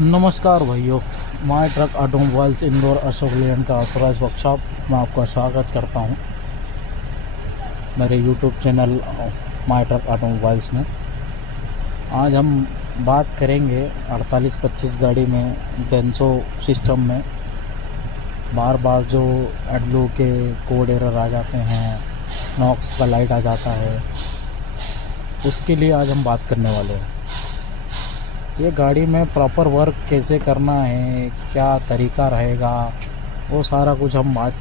नमस्कार भाइयों, my truck automobiles Indore Ashok lane का ऑथराइज वर्कशॉप में आपका स्वागत करता हूं मेरे YouTube channel my truck automobiles में। आज हम बात करेंगे 4825 गाड़ी में डेंसो सिस्टम में बार बार जो एडब्ल्यू के कोड एरर आ जाते हैं, नॉक्स का लाइट आ जाता है, उसके लिए आज हम बात करने वाले हैं। ये गाड़ी में प्रॉपर वर्क कैसे करना है, क्या तरीका रहेगा, वो सारा कुछ हम आज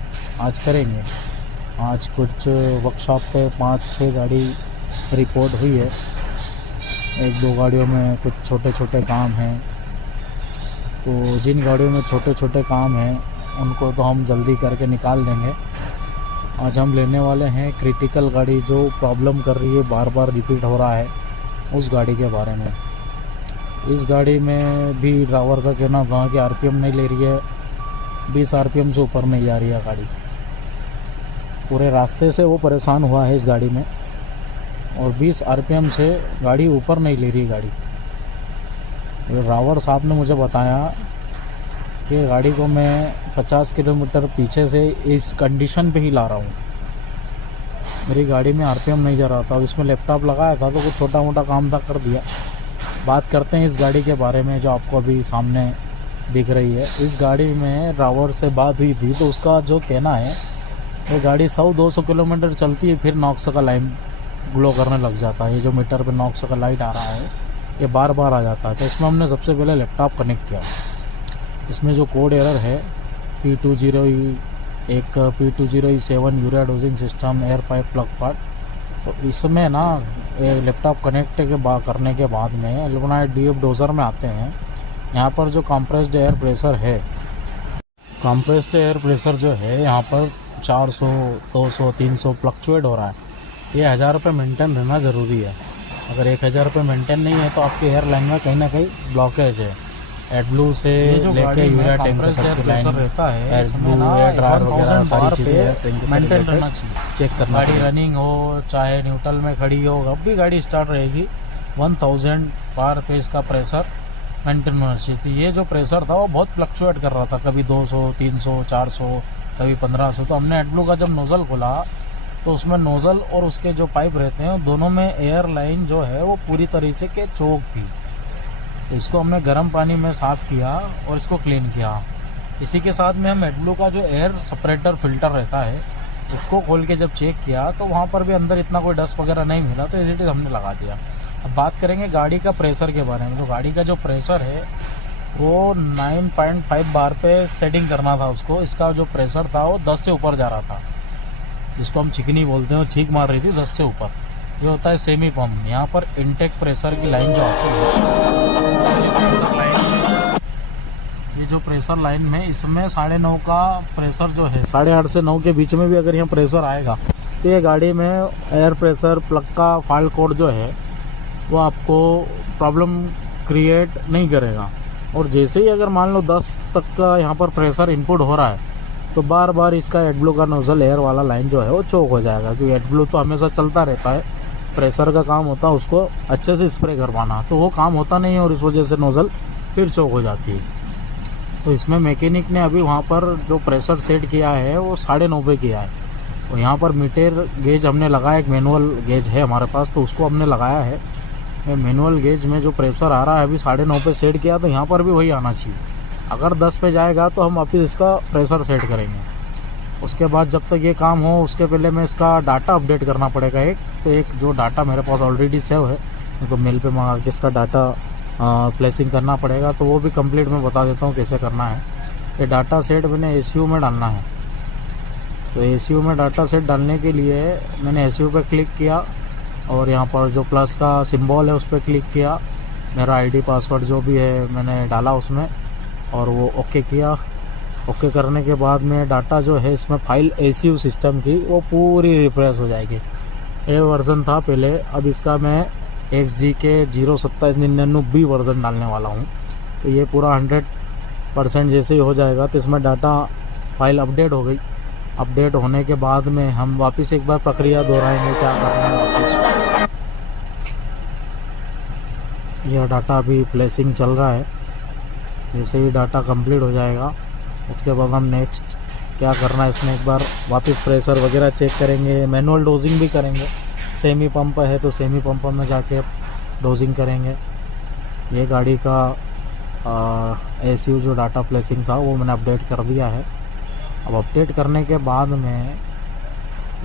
करेंगे। आज कुछ वर्कशॉप पे 5-6 गाड़ी रिपोर्ट हुई है। 1-2 गाड़ियों में कुछ छोटे छोटे काम हैं, तो जिन गाड़ियों में छोटे छोटे काम हैं उनको तो हम जल्दी करके निकाल देंगे। आज हम लेने वाले हैं क्रिटिकल गाड़ी जो प्रॉब्लम कर रही है, बार बार रिपीट हो रहा है, उस गाड़ी के बारे में। इस गाड़ी में भी ड्राइवर का कहना था कि आरपीएम नहीं ले रही है, 20 आरपीएम से ऊपर नहीं जा रही है गाड़ी। पूरे रास्ते से वो परेशान हुआ है इस गाड़ी में, और 20 आरपीएम से गाड़ी ऊपर नहीं ले रही गाड़ी। ड्राइवर साहब ने मुझे बताया कि गाड़ी को मैं 50 किलोमीटर पीछे से इस कंडीशन पे ही ला रहा हूँ। मेरी गाड़ी में आरपीएम नहीं जा रहा था, इसमें लैपटॉप लगाया था तो कुछ छोटा मोटा काम था, कर दिया। बात करते हैं इस गाड़ी के बारे में जो आपको अभी सामने दिख रही है। इस गाड़ी में ड्राइवर से बात हुई थी, तो उसका जो कहना है ये गाड़ी 100-200 किलोमीटर चलती है, फिर नॉक्स का लाइन ग्लो करने लग जाता है। ये जो मीटर पे नॉक्स का लाइट आ रहा है ये बार बार आ जाता है। तो इसमें हमने सबसे पहले लैपटॉप कनेक्ट किया। इसमें जो कोड एरर है P20E7 urea dosing system air pipe plug part, तो इसमें ना लैपटॉप कनेक्ट करने के बाद में एल्यूमिनाइट डीएफ डोजर में आते हैं। यहाँ पर जो कंप्रेस्ड एयर प्रेशर है, कंप्रेस्ड एयर प्रेशर जो है यहाँ पर 400, 200, 300 फ्लक्चुएट हो रहा है। ये 1000 रुपये मेंटेन रहना ज़रूरी है। अगर 1000 रुपये मेंटेन नहीं है तो आपके एयर लाइन में कहीं ना कहीं ब्लॉकेज है। एडब्लू से लेके यूरिया टैंक तक की लाइन रहता है, एडब्लू एयर ड्रायर वगैरह सारी चीज़ें मेंटेन रहना चाहिए, चेक करना। गाड़ी रनिंग हो चाहे न्यूट्रल में खड़ी हो, अब भी गाड़ी स्टार्ट रहेगी, 1000 बार पे इसका प्रेशर मेंटेन होना चाहिए। तो ये जो प्रेशर था वो बहुत फ्लक्चुएट कर रहा था, कभी 200, 300, 400, कभी 1500। तो हमने एडब्लू का जब नोज़ल खोला तो उसमें नोज़ल और उसके जो पाइप रहते हैं दोनों में एयर लाइन जो है वो पूरी तरीके के चोक थी। तो इसको हमने गर्म पानी में साफ़ किया और इसको क्लीन किया। इसी के साथ में हम एडब्लू का जो एयर सेपरेटर फिल्टर रहता है उसको खोल के जब चेक किया तो वहाँ पर भी अंदर इतना कोई डस्ट वगैरह नहीं मिला, तो इसी हमने लगा दिया। अब बात करेंगे गाड़ी का प्रेशर के बारे में। तो गाड़ी का जो प्रेशर है वो 9.5 बार पे सेटिंग करना था उसको। इसका जो प्रेशर था वो 10 से ऊपर जा रहा था, जिसको हम चिकनी बोलते हैं, छींक मार रही थी 10 से ऊपर। ये होता है सेमी पंप। यहाँ पर इनटेक प्रेशर की लाइन जो आती है, ये जो प्रेशर लाइन में इसमें 9.5 का प्रेशर जो है, 8.5 से 9 के बीच में भी अगर यहाँ प्रेशर आएगा तो ये गाड़ी में एयर प्रेशर प्लग का फॉल्ट कोड जो है वो आपको प्रॉब्लम क्रिएट नहीं करेगा। और जैसे ही अगर मान लो 10 तक का यहाँ पर प्रेशर इनपुट हो रहा है तो बार बार इसका एडब्लू का नोजल एयर वाला लाइन जो है वो चोक हो जाएगा, क्योंकि एडब्लू तो हमेशा चलता रहता है। प्रेशर का काम होता है उसको अच्छे से स्प्रे करवाना, तो वो काम होता नहीं है और इस वजह से नोज़ल फिर चोक हो जाती है। तो इसमें मैकेनिक ने अभी वहाँ पर जो प्रेशर सेट किया है वो 9.5 पे किया है। तो यहाँ पर मीटर गेज हमने लगाया, एक मैनुअल गेज है हमारे पास, तो उसको हमने लगाया है। मैनुअल गेज में जो प्रेशर आ रहा है अभी 9.5 पे सेट किया, तो यहाँ पर भी वही आना चाहिए। अगर 10 पे जाएगा तो हम वापस इसका प्रेशर सेट करेंगे। उसके बाद जब तक ये काम हो उसके पहले मैं इसका डाटा अपडेट करना पड़ेगा। एक जो डाटा मेरे पास ऑलरेडी सेव है, तो मेल पे मंगा के इसका डाटा प्लेसिंग करना पड़ेगा, तो वो भी कंप्लीट मैं बता देता हूँ कैसे करना है। ये डाटा सेट मैंने एसीयू में डालना है। तो एसीयू में डाटा सेट डालने के लिए मैंने एसीयू पे क्लिक किया और यहाँ पर जो प्लस का सिंबल है उस पर क्लिक किया। मेरा आईडी पासवर्ड जो भी है मैंने डाला उसमें और वो ओके किया। ओके करने के बाद में डाटा जो है इसमें फाइल एसीयू सिस्टम की वो पूरी रिफ्रेश हो जाएगी। ये वर्ज़न था पहले, अब इसका मैं XGK 02799B वर्ज़न डालने वाला हूँ। तो ये पूरा 100% जैसे ही हो जाएगा तो इसमें डाटा फाइल अपडेट हो गई। अपडेट होने के बाद में हम वापस एक बार प्रक्रिया दोहराएंगे क्या करना है वापस। यह डाटा अभी फ्लैशिंग चल रहा है। जैसे ही डाटा कंप्लीट हो जाएगा उसके बाद हम नेक्स्ट क्या करना है, इसमें एक बार वापस प्रेशर वगैरह चेक करेंगे, मैनुअल डोजिंग भी करेंगे। सेमी पंप है तो सेमी पंप में जाके डोजिंग करेंगे। ये गाड़ी का एसयू जो डाटा प्लेसिंग था वो मैंने अपडेट कर दिया है। अब अपडेट करने के बाद में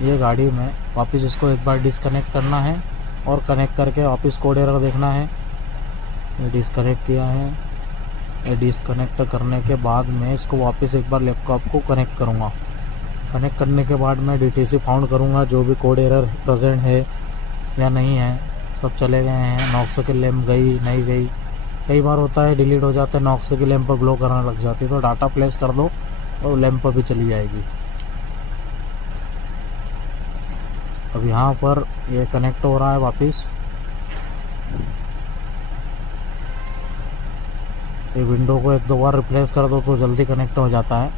ये गाड़ी में वापस इसको एक बार डिस्कनेक्ट करना है और कनेक्ट करके वापस कोड एरर देखना है। ये डिस्कनेक्ट किया है। ये डिस्कनेक्ट करने के बाद मैं इसको वापस एक बार लैपटॉप को कनेक्ट करूँगा। कनेक्ट करने के बाद मैं DTC फाउंड करूँगा जो भी कोड एरर प्रेजेंट है या नहीं है, सब चले गए हैं। नॉक्स की लैंप गई नहीं गई, कई बार होता है डिलीट हो जाता है, नॉक्स की लैंप ग्लो करने लग जाती है, तो डाटा प्लेस कर दो और लैंप भी चली जाएगी। अब यहाँ पर ये कनेक्ट हो रहा है वापस। ये विंडो को एक दो बार रिप्लेस कर दो तो जल्दी कनेक्ट हो जाता है।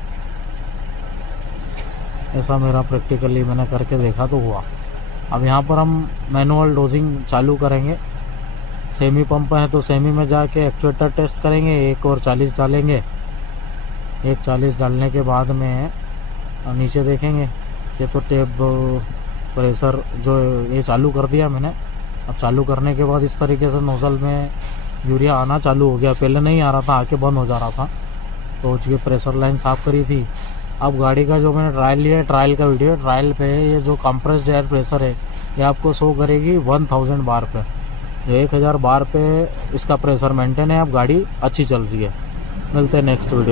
ऐसा मेरा प्रैक्टिकली मैंने करके देखा तो हुआ। अब यहाँ पर हम मैनुअल डोजिंग चालू करेंगे। सेमी पंप है तो सेमी में जाके एक्चुएटर टेस्ट करेंगे, 1 और 40 डालेंगे। 1 40 डालने के बाद में नीचे देखेंगे ये तो टेप प्रेशर जो ये चालू कर दिया मैंने। अब चालू करने के बाद इस तरीके से नोजल में यूरिया आना चालू हो गया, पहले नहीं आ रहा था, आके बंद हो जा रहा था। तो उसकी प्रेशर लाइन साफ़ करी थी। अब गाड़ी का जो मैंने ट्रायल लिया है, ट्रायल का वीडियो, ट्रायल पे ये जो कंप्रेस्ड एयर प्रेशर है ये आपको शो करेगी 1000 बार पे। 1000 बार पे इसका प्रेशर मेंटेन है। अब गाड़ी अच्छी चल रही है। मिलते हैं नेक्स्ट वीडियो।